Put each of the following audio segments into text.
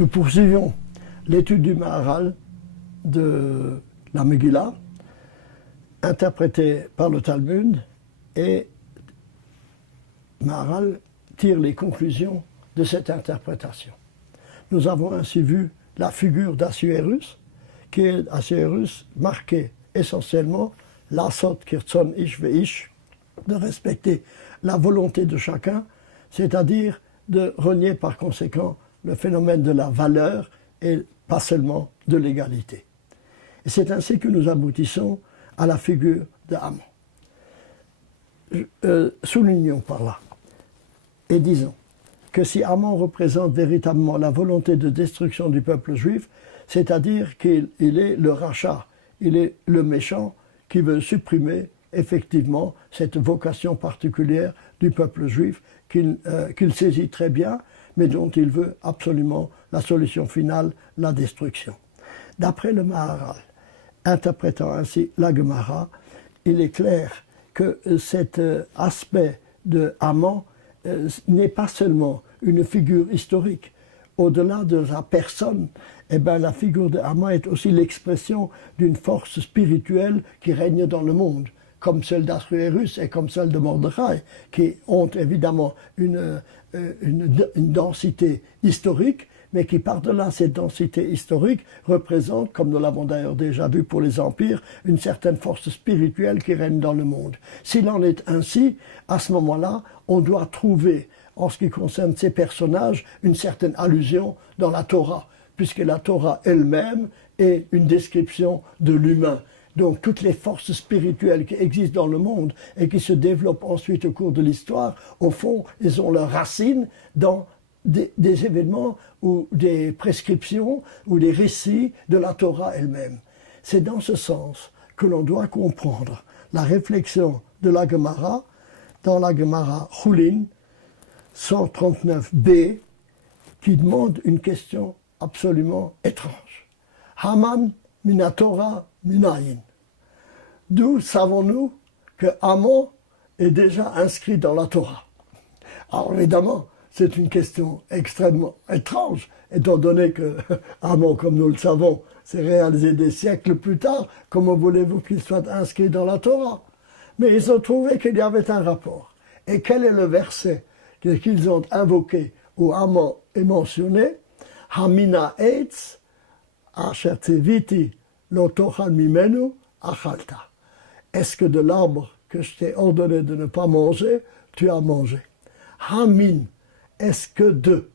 Nous poursuivons l'étude du Maharal de la Megillah, interprétée par le Talmud, et Maharal tire les conclusions de cette interprétation. Nous avons ainsi vu la figure d'Assuérus, qui est Assuérus marqué essentiellement l'asot kirtzon ish veish, de respecter la volonté de chacun, c'est-à-dire de renier par conséquent le phénomène de la valeur et pas seulement de l'égalité. Et c'est ainsi que nous aboutissons à la figure de Haman. Soulignons par là et disons que si Haman représente véritablement la volonté de destruction du peuple juif, c'est-à-dire qu'il est le rachat, il est le méchant qui veut supprimer effectivement cette vocation particulière du peuple juif qu'il saisit très bien, mais dont il veut absolument la solution finale, la destruction. D'après le Maharal, interprétant ainsi la Gemara, il est clair que cet aspect de Haman n'est pas seulement une figure historique. Au-delà de sa personne, eh bien, la figure de Haman est aussi l'expression d'une force spirituelle qui règne dans le monde, comme celle d'Assuérus et comme celle de Mordechai, qui ont évidemment une densité historique, mais qui par-delà cette densité historique représente, comme nous l'avons d'ailleurs déjà vu pour les empires, une certaine force spirituelle qui règne dans le monde. S'il en est ainsi, à ce moment-là, on doit trouver, en ce qui concerne ces personnages, une certaine allusion dans la Torah, puisque la Torah elle-même est une description de l'humain. Donc toutes les forces spirituelles qui existent dans le monde et qui se développent ensuite au cours de l'histoire, au fond, elles ont leurs racines dans des événements ou des prescriptions ou des récits de la Torah elle-même. C'est dans ce sens que l'on doit comprendre la réflexion de la Gemara dans la Gemara Choulin 139b qui demande une question absolument étrange. Haman minatora minayin. D'où savons-nous que Haman est déjà inscrit dans la Torah? Alors évidemment, c'est une question extrêmement étrange, étant donné que Haman, comme nous le savons, s'est réalisé des siècles plus tard. Comment voulez-vous qu'il soit inscrit dans la Torah? Mais ils ont trouvé qu'il y avait un rapport. Et quel est le verset qu'ils ont invoqué, où Haman est mentionné? Hamina eitz asher tziviti lo tochal mimenu achalta. Est-ce que de l'arbre que je t'ai ordonné de ne pas manger, tu as mangé? Hamin, est-ce que de,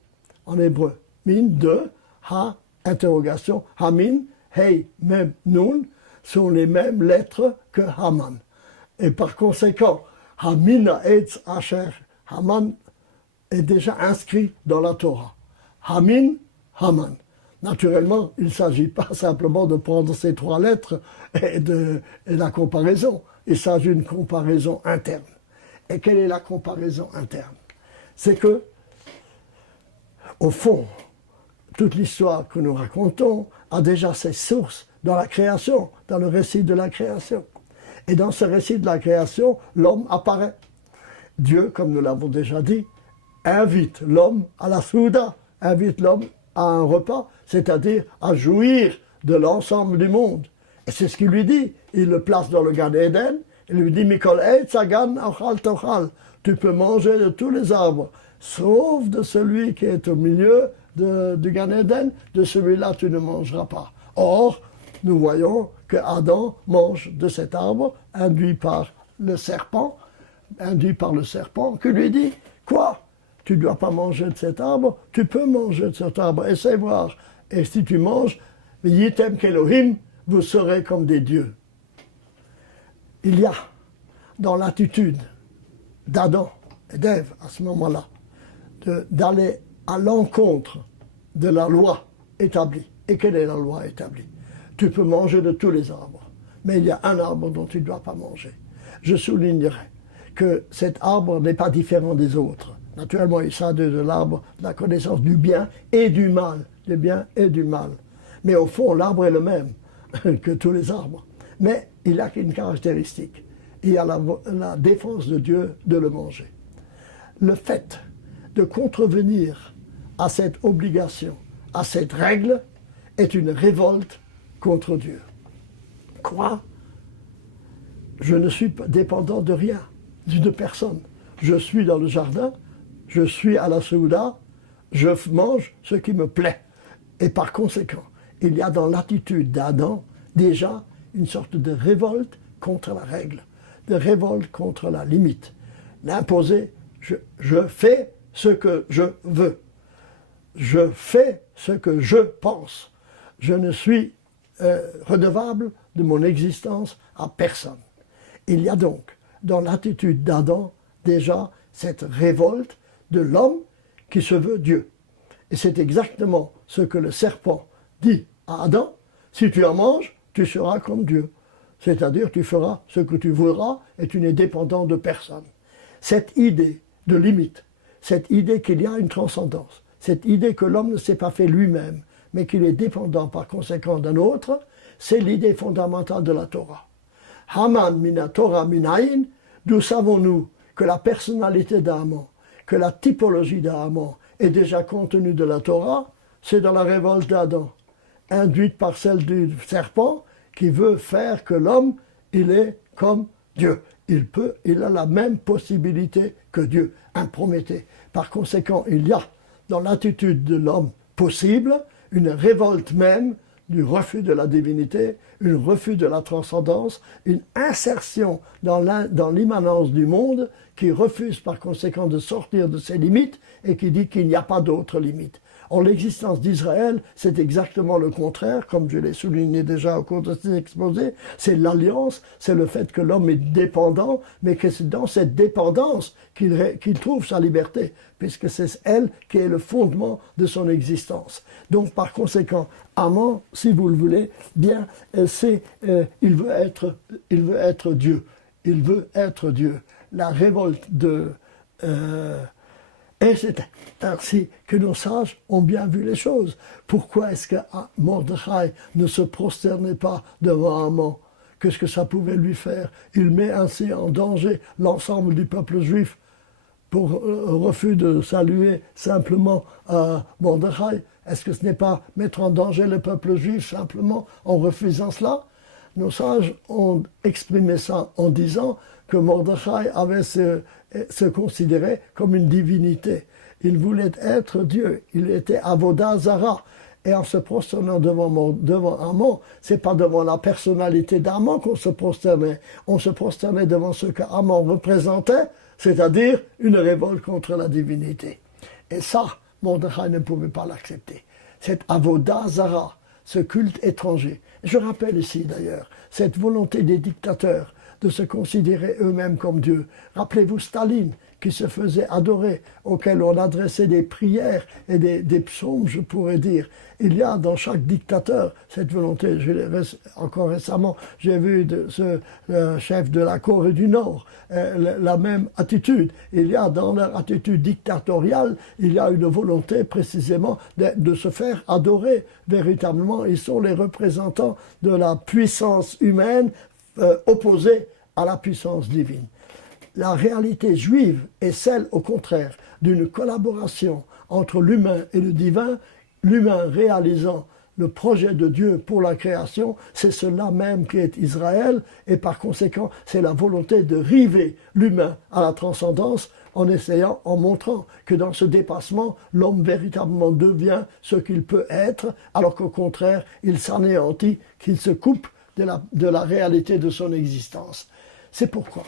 en hébreu, min, de, ha, interrogation, hamin, hey, mem, nun, sont les mêmes lettres que Haman. Et par conséquent, hamina eitz asher, Haman est déjà inscrit dans la Torah. Hamin, Haman. Naturellement, il ne s'agit pas simplement de prendre ces trois lettres et de la comparaison. Il s'agit d'une comparaison interne. Et quelle est la comparaison interne? C'est que, au fond, toute l'histoire que nous racontons a déjà ses sources dans la création, dans le récit de la création. Et dans ce récit de la création, l'homme apparaît. Dieu, comme nous l'avons déjà dit, invite l'homme à la souda, invite l'homme à un repas, c'est-à-dire à jouir de l'ensemble du monde. Et c'est ce qu'il lui dit. Il le place dans le Gan Eden, il lui dit « Mikol eitz hagan ochal tochal » tu peux manger de tous les arbres, sauf de celui qui est au milieu du Gan Eden, de celui-là tu ne mangeras pas. Or, nous voyons que Adam mange de cet arbre, induit par le serpent, qui lui dit « Quoi ? Tu ne dois pas manger de cet arbre, tu peux manger de cet arbre, essaie voir. Et si tu manges, yitem kelohim, vous serez comme des dieux. » Il y a dans l'attitude d'Adam et d'Ève à ce moment-là d'aller à l'encontre de la loi établie. Et quelle est la loi établie? Tu peux manger de tous les arbres, mais il y a un arbre dont tu ne dois pas manger. Je soulignerai que cet arbre n'est pas différent des autres. Naturellement, il s'agit de l'arbre de la connaissance du bien et du mal, du bien et du mal. Mais au fond, l'arbre est le même que tous les arbres. Mais il a une caractéristique. Il y a la défense de Dieu de le manger. Le fait de contrevenir à cette obligation, à cette règle est une révolte contre Dieu. Quoi? Je ne suis pas dépendant de rien, de personne. Je suis dans le jardin, je suis à la Souda, je mange ce qui me plaît. Et par conséquent, il y a dans l'attitude d'Adam déjà une sorte de révolte contre la règle, de révolte contre la limite. L'imposer, je fais ce que je veux. Je fais ce que je pense. Je ne suis redevable de mon existence à personne. Il y a donc dans l'attitude d'Adam déjà cette révolte de l'homme qui se veut Dieu. Et c'est exactement ce que le serpent dit à Adam: si tu en manges, tu seras comme Dieu. C'est-à-dire tu feras ce que tu voudras et tu n'es dépendant de personne. Cette idée de limite, cette idée qu'il y a une transcendance, cette idée que l'homme ne s'est pas fait lui-même, mais qu'il est dépendant par conséquent d'un autre, c'est l'idée fondamentale de la Torah. Haman mina Torah minayin, d'où savons-nous que la personnalité d'Haman, que la typologie d'Haman est déjà contenue de la Torah? C'est dans la révolte d'Adam, induite par celle du serpent qui veut faire que l'homme, il est comme Dieu. Il a la même possibilité que Dieu, un Prométhée. Par conséquent, il y a dans l'attitude de l'homme possible une révolte même du refus de la divinité, un refus de la transcendance, une insertion dans l'immanence du monde qui refuse par conséquent de sortir de ses limites et qui dit qu'il n'y a pas d'autres limites. Or, l'existence d'Israël, c'est exactement le contraire, comme je l'ai souligné déjà au cours de cet exposé, c'est l'alliance, c'est le fait que l'homme est dépendant, mais que c'est dans cette dépendance qu'il trouve sa liberté, puisque c'est elle qui est le fondement de son existence. Donc, par conséquent, Haman, si vous le voulez, bien, il veut être Dieu. Il veut être Dieu. La révolte de... et c'est ainsi que nos sages ont bien vu les choses. Pourquoi est-ce que Mordechai ne se prosternait pas devant Haman? Qu'est-ce que ça pouvait lui faire? Il met ainsi en danger l'ensemble du peuple juif pour refus de saluer simplement Mordechai. Est-ce que ce n'est pas mettre en danger le peuple juif simplement en refusant cela? Nos sages ont exprimé ça en disant que Mordechai avait se considérait comme une divinité. Il voulait être Dieu. Il était Avodah Zara. Et en se prosternant devant Haman, c'est pas devant la personnalité d'Haman qu'on se prosternait. On se prosternait devant ce que Haman représentait, c'est-à-dire une révolte contre la divinité. Et ça, Mordechai ne pouvait pas l'accepter. Cette Avodah Zara, ce culte étranger. Je rappelle ici d'ailleurs cette volonté des dictateurs de se considérer eux-mêmes comme Dieu. Rappelez-vous Staline, qui se faisait adorer, auquel on adressait des prières et des psaumes, je pourrais dire. Il y a dans chaque dictateur cette volonté. Encore récemment, j'ai vu ce chef de la Corée du Nord, la même attitude. Il y a dans leur attitude dictatoriale, il y a une volonté précisément de se faire adorer. Véritablement, ils sont les représentants de la puissance humaine opposée à la puissance divine. La réalité juive est celle, au contraire, d'une collaboration entre l'humain et le divin, l'humain réalisant le projet de Dieu pour la création, c'est cela même qui est Israël, et par conséquent, c'est la volonté de river l'humain à la transcendance en essayant, en montrant que dans ce dépassement, l'homme véritablement devient ce qu'il peut être, alors qu'au contraire, il s'anéantit, qu'il se coupe de la réalité de son existence. C'est pourquoi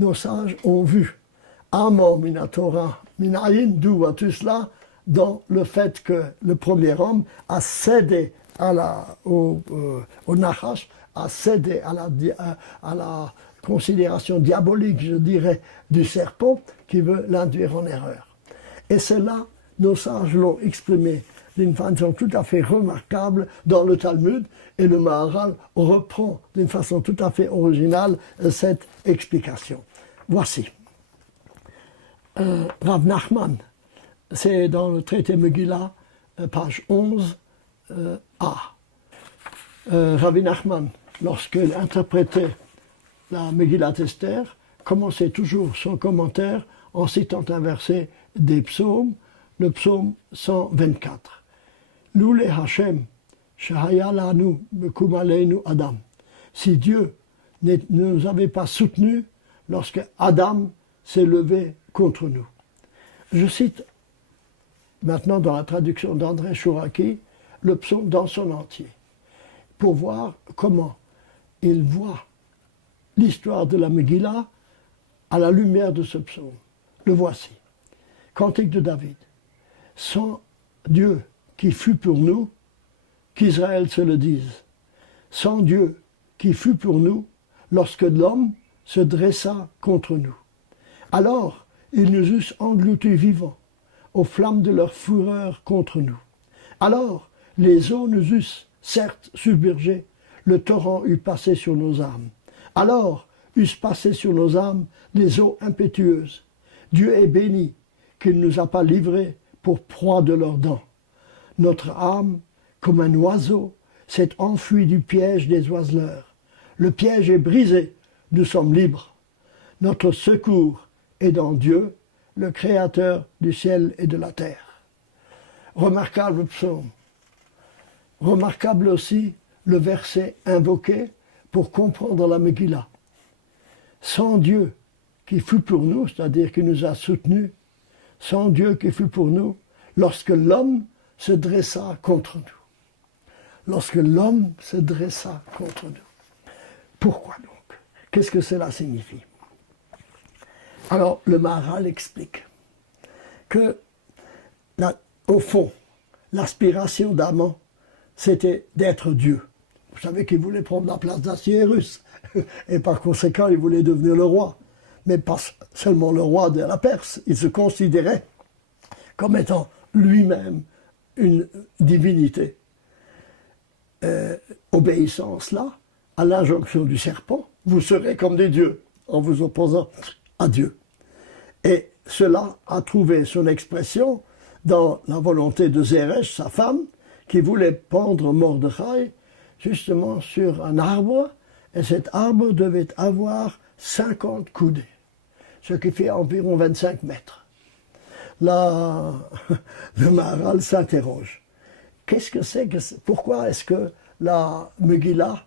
nos sages ont vu Haman mina Torah minayin, d'où à tout cela, dans le fait que le premier homme a cédé au Nachash, a cédé à la considération diabolique, je dirais, du serpent qui veut l'induire en erreur. Et cela, nos sages l'ont exprimé d'une façon tout à fait remarquable dans le Talmud, et le Maharal reprend d'une façon tout à fait originale cette explication. Voici. Rav Nachman, c'est dans le traité Megillah, page 11, A. Rabbi Nachman, lorsqu'il interprétait la Megillat Esther, commençait toujours son commentaire en citant un verset des psaumes, le psaume 124. Loulé Hachem, Shahaya lanu bekum aleinu Adam. Si Dieu ne nous avait pas soutenus lorsque Adam s'est levé contre nous. Je cite maintenant dans la traduction d'André Chouraki le psaume dans son entier, pour voir comment il voit l'histoire de la Megillah à la lumière de ce psaume. Le voici. Cantique de David. Sans Dieu qui fut pour nous, qu'Israël se le dise. Sans Dieu qui fut pour nous, lorsque l'homme se dressa contre nous. Alors ils nous eussent engloutis vivants, aux flammes de leur fureur contre nous. Alors les eaux nous eussent certes submergés, le torrent eût passé sur nos âmes. Alors eussent passé sur nos âmes les eaux impétueuses. Dieu est béni, qu'il ne nous a pas livrés pour proie de leurs dents. Notre âme, comme un oiseau, s'est enfuie du piège des oiseleurs. Le piège est brisé, nous sommes libres. Notre secours est dans Dieu, le Créateur du ciel et de la terre. Remarquable psaume. Remarquable aussi le verset invoqué pour comprendre la Megillah. Sans Dieu qui fut pour nous, c'est-à-dire qui nous a soutenus, sans Dieu qui fut pour nous, lorsque l'homme se dressa contre nous. Lorsque l'homme se dressa contre nous. Pourquoi donc? Qu'est-ce que cela signifie? Alors, le Maharal explique que, au fond, l'aspiration d'Aman, c'était d'être Dieu. Vous savez qu'il voulait prendre la place d'Assyrus, et par conséquent, il voulait devenir le roi. Mais pas seulement le roi de la Perse, il se considérait comme étant lui-même une divinité. Obéissant cela à l'injonction du serpent, vous serez comme des dieux, en vous opposant à Dieu. Et cela a trouvé son expression dans la volonté de Zeresh, sa femme, qui voulait pendre Mordechai justement sur un arbre, et cet arbre devait avoir 50 coudées, ce qui fait environ 25 mètres. Là, le Maharal s'interroge. Qu'est-ce que c'est pourquoi est-ce que la Megillah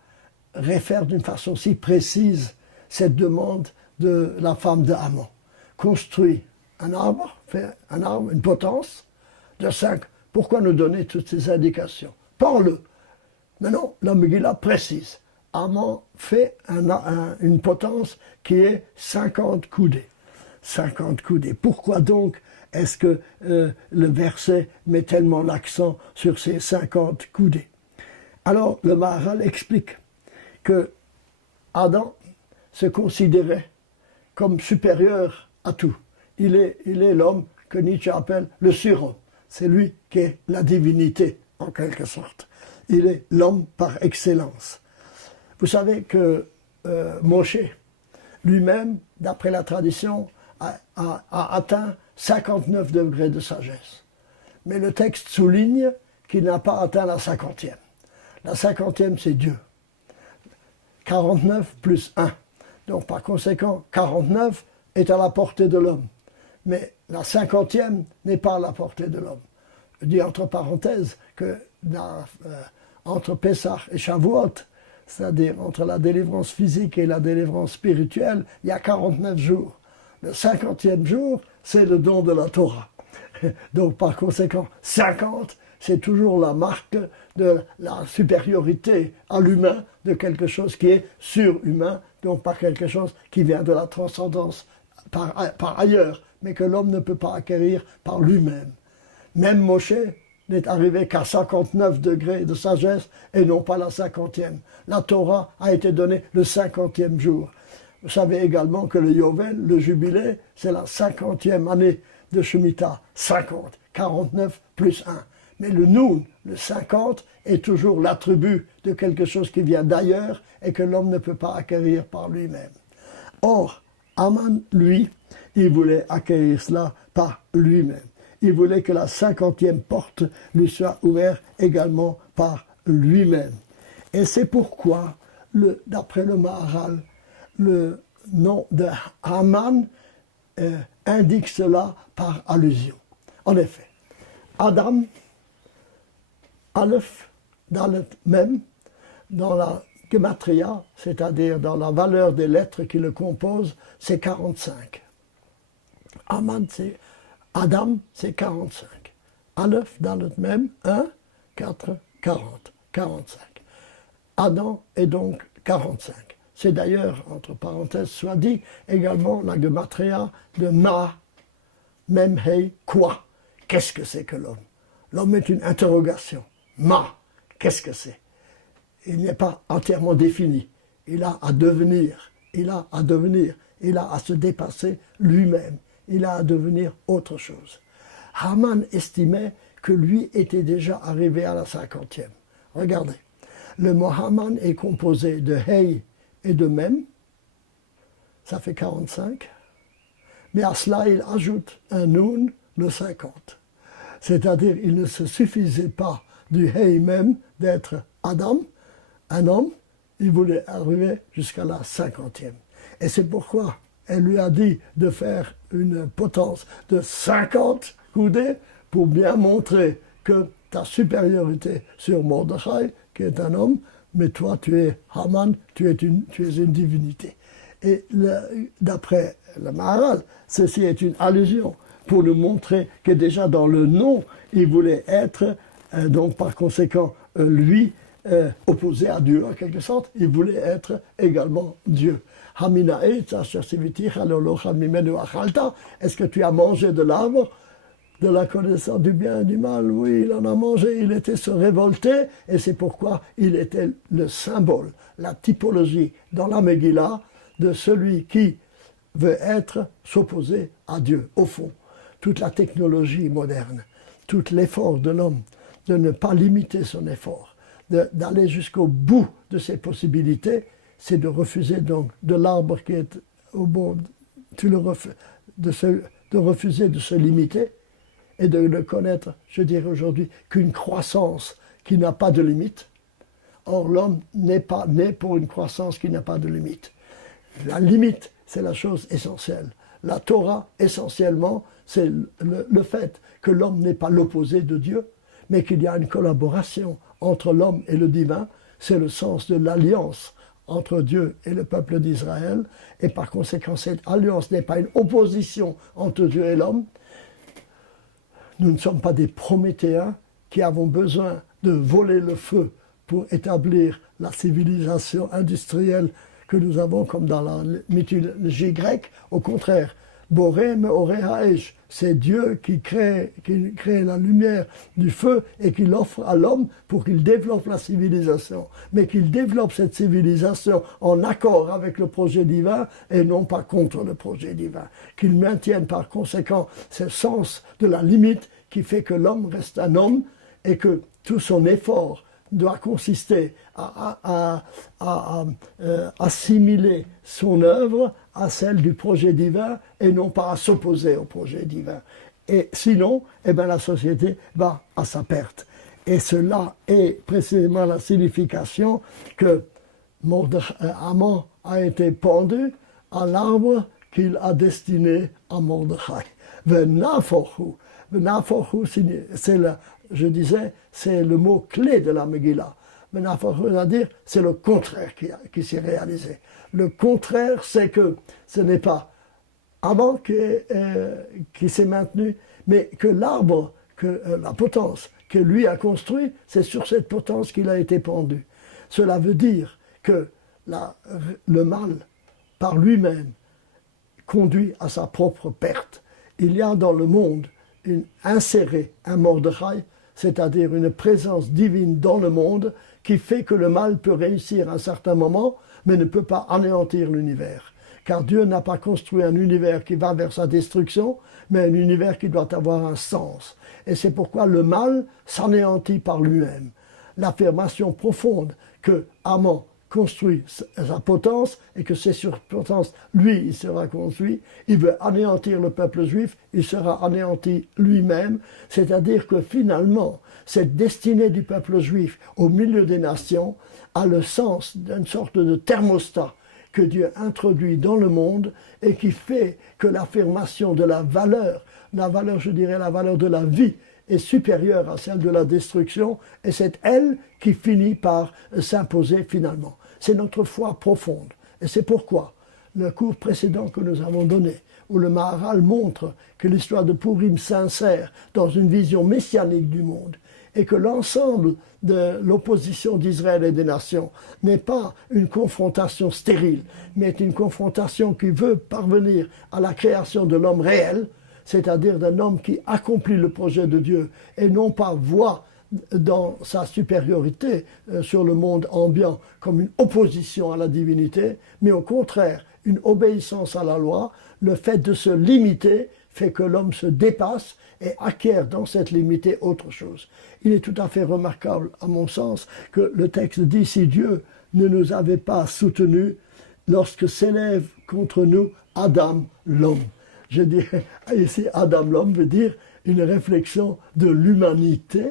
réfère d'une façon si précise cette demande de la femme de Haman? Construit un arbre, fait un arbre, une potence de 5. Pourquoi nous donner toutes ces indications? Parle. Mais non, la Megillah précise. Haman fait une potence qui est 50 coudées. 50 coudées. Pourquoi donc est-ce que le verset met tellement l'accent sur ces 50 coudées? Alors, le Maharal explique que Adam se considérait comme supérieur à tout. Il est l'homme que Nietzsche appelle le surhomme. C'est lui qui est la divinité, en quelque sorte. Il est l'homme par excellence. Vous savez que Moshe, lui-même, d'après la tradition, a atteint 59 degrés de sagesse. Mais le texte souligne qu'il n'a pas atteint la 50e. La 50e, c'est Dieu. 49 plus 1. Donc, par conséquent, 49 est à la portée de l'homme. Mais la 50e n'est pas à la portée de l'homme. Je dis entre parenthèses que entre Pessah et Shavuot, c'est-à-dire entre la délivrance physique et la délivrance spirituelle, il y a 49 jours. Le 50e jour, c'est le don de la Torah. Donc par conséquent, 50, c'est toujours la marque de la supériorité à l'humain, de quelque chose qui est surhumain, donc pas quelque chose qui vient de la transcendance par ailleurs, mais que l'homme ne peut pas acquérir par lui-même. Même Moshe n'est arrivé qu'à 59 degrés de sagesse et non pas la 50e. La Torah a été donnée le 50e jour. Vous savez également que le Yovel, le jubilé, c'est la 50e année de Shemitah. 50, 49 plus 1. Mais le Noun, le 50, est toujours l'attribut de quelque chose qui vient d'ailleurs et que l'homme ne peut pas acquérir par lui-même. Or, Haman, lui, il voulait acquérir cela par lui-même. Il voulait que la 50e porte lui soit ouverte également par lui-même. Et c'est pourquoi, d'après le Maharal, le nom de Haman indique cela par allusion. En effet, Adam Aleph, Dalet, Mem, dans la Gematria, c'est-à-dire dans la valeur des lettres qui le composent, c'est 45. Adam, c'est 45. Aleph, Dalet, Mem, 1, 4, 40, 45. Adam est donc 45. C'est d'ailleurs, entre parenthèses, soit dit, également la Gematria de Ma, Mem, Hei, quoi? Qu'est-ce que c'est que l'homme? L'homme est une interrogation. Ma, qu'est-ce que c'est? Il n'est pas entièrement défini. Il a à devenir, il a à devenir, il a à se dépasser lui-même, il a à devenir autre chose. Haman estimait que lui était déjà arrivé à la 50e. Regardez, le mot Haman est composé de Hei et de Mem, ça fait 45, mais à cela il ajoute un Nun, le 50. C'est-à-dire il ne se suffisait pas du Hei Mem d'être Adam, un homme, il voulait arriver jusqu'à la 50e. Et c'est pourquoi elle lui a dit de faire une potence de 50 coudées pour bien montrer que ta supériorité sur Mordechai, qui est un homme, mais toi tu es Haman, tu es une divinité. Et d'après le Maharal, ceci est une allusion pour nous montrer que déjà dans le nom, il voulait être, donc par conséquent, lui, opposé à Dieu en quelque sorte, il voulait être également Dieu. Est-ce que tu as mangé de l'arbre de la connaissance du bien et du mal? Oui, il en a mangé, il était se révolter, et c'est pourquoi il était le symbole, la typologie dans la Megillah de celui qui veut être, s'opposer à Dieu. Au fond, toute la technologie moderne, tout l'effort de l'homme de ne pas limiter son effort, d'aller jusqu'au bout de ses possibilités, c'est de refuser donc de l'arbre qui est au bord, de refuser de se limiter et de ne connaître, je dirais aujourd'hui, qu'une croissance qui n'a pas de limite. Or, l'homme n'est pas né pour une croissance qui n'a pas de limite. La limite, c'est la chose essentielle. La Torah, essentiellement, c'est le fait que l'homme n'est pas l'opposé de Dieu, mais qu'il y a une collaboration entre l'homme et le divin. C'est le sens de l'alliance entre Dieu et le peuple d'Israël. Et par conséquent, cette alliance n'est pas une opposition entre Dieu et l'homme. Nous ne sommes pas des Prométhéens qui avons besoin de voler le feu pour établir la civilisation industrielle que nous avons comme dans la mythologie grecque. Au contraire, Boré Meoré Haesh, c'est Dieu qui crée la lumière du feu et qui l'offre à l'homme pour qu'il développe la civilisation. Mais qu'il développe cette civilisation en accord avec le projet divin et non pas contre le projet divin. Qu'il maintienne par conséquent ce sens de la limite qui fait que l'homme reste un homme et que tout son effort doit consister à assimiler son œuvre à celle du projet divin et non pas à s'opposer au projet divin. Et sinon, eh bien, la société va à sa perte. Et cela est précisément la signification que Haman a été pendu à l'arbre qu'il a destiné à Mordechai. Venaforhu, c'est je disais, c'est le mot clé de la Megillah. C'est-à-dire, c'est le contraire qui s'est réalisé. Le contraire, c'est que ce n'est pas Haman qui s'est maintenu, mais que l'arbre, la potence que lui a construit, c'est sur cette potence qu'il a été pendu. Cela veut dire que le mal, par lui-même, conduit à sa propre perte. Il y a dans le monde inséré un Mordechai, c'est-à-dire une présence divine dans le monde qui fait que le mal peut réussir à un certain moment, mais ne peut pas anéantir l'univers. Car Dieu n'a pas construit un univers qui va vers sa destruction, mais un univers qui doit avoir un sens. Et c'est pourquoi le mal s'anéantit par lui-même. L'affirmation profonde que Haman construit sa potence et que c'est sur potence, lui, il sera construit. Il veut anéantir le peuple juif, il sera anéanti lui-même. C'est-à-dire que finalement, cette destinée du peuple juif au milieu des nations a le sens d'une sorte de thermostat que Dieu introduit dans le monde et qui fait que l'affirmation de la valeur, je dirais la valeur de la vie est supérieure à celle de la destruction, et c'est elle qui finit par s'imposer finalement. C'est notre foi profonde. Et c'est pourquoi le cours précédent que nous avons donné, où le Maharal montre que l'histoire de Purim s'insère dans une vision messianique du monde, et que l'ensemble de l'opposition d'Israël et des nations n'est pas une confrontation stérile, mais est une confrontation qui veut parvenir à la création de l'homme réel, c'est-à-dire d'un homme qui accomplit le projet de Dieu et non pas voit dans sa supériorité sur le monde ambiant comme une opposition à la divinité, mais au contraire une obéissance à la loi. Le fait de se limiter fait que l'homme se dépasse et acquiert dans cette limité autre chose. Il est tout à fait remarquable, à mon sens, que le texte dit « Si Dieu ne nous avait pas soutenus lorsque s'élève contre nous Adam l'homme ». Je dirais ici Adam l'homme veut dire une réflexion de l'humanité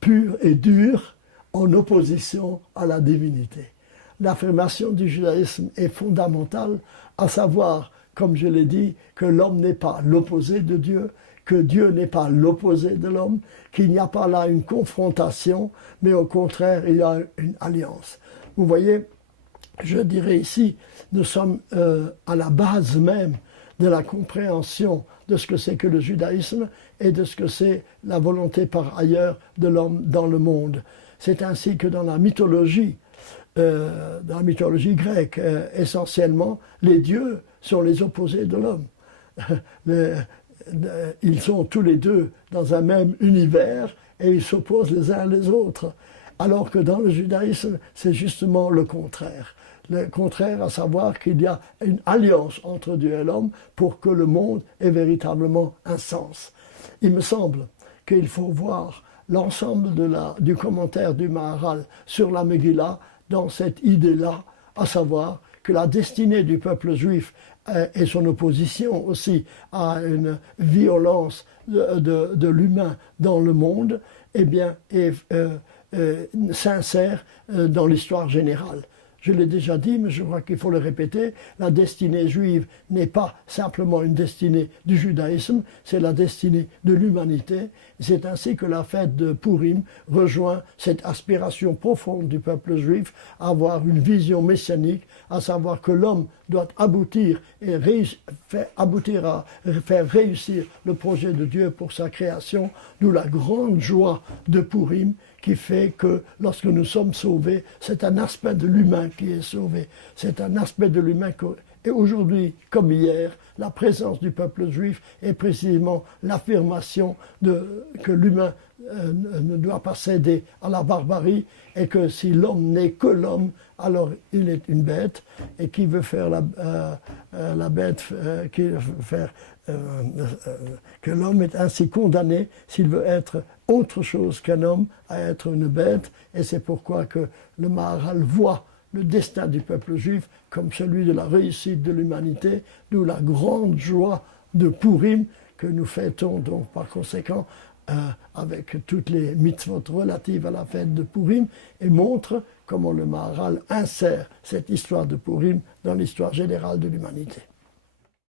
pure et dure en opposition à la divinité. L'affirmation du judaïsme est fondamentale, à savoir, comme je l'ai dit, que l'homme n'est pas l'opposé de Dieu, que Dieu n'est pas l'opposé de l'homme, qu'il n'y a pas là une confrontation, mais au contraire, il y a une alliance. Vous voyez, je dirais ici, nous sommes à la base même de la compréhension de ce que c'est que le judaïsme et de ce que c'est la volonté par ailleurs de l'homme dans le monde. C'est ainsi que dans la mythologie grecque, essentiellement, les dieux sont les opposés de l'homme. Ils sont tous les deux dans un même univers et ils s'opposent les uns les autres. Alors que dans le judaïsme, c'est justement le contraire. Le contraire, à savoir qu'il y a une alliance entre Dieu et l'homme pour que le monde ait véritablement un sens. Il me semble qu'il faut voir l'ensemble du commentaire du Maharal sur la Megillah dans cette idée-là, à savoir que la destinée du peuple juif et son opposition aussi à une violence de l'humain dans le monde, eh bien, s'insère dans l'histoire générale. Je l'ai déjà dit, mais je crois qu'il faut le répéter, la destinée juive n'est pas simplement une destinée du judaïsme, c'est la destinée de l'humanité. C'est ainsi que la fête de Purim rejoint cette aspiration profonde du peuple juif à avoir une vision messianique, à savoir que l'homme doit aboutir et faire réussir le projet de Dieu pour sa création, d'où la grande joie de Purim, qui fait que lorsque nous sommes sauvés, c'est un aspect de l'humain qui est sauvé. C'est un aspect de l'humain et aujourd'hui, comme hier, la présence du peuple juif est précisément l'affirmation que l'humain ne doit pas céder à la barbarie et que si l'homme n'est que l'homme, alors il est une bête et qui veut faire la bête, que l'homme est ainsi condamné s'il veut être autre chose qu'un homme à être une bête, et c'est pourquoi que le Maharal voit le destin du peuple juif comme celui de la réussite de l'humanité, d'où la grande joie de Purim que nous fêtons donc par conséquent avec toutes les mitzvot relatives à la fête de Purim, et montre comment le Maharal insère cette histoire de Purim dans l'histoire générale de l'humanité.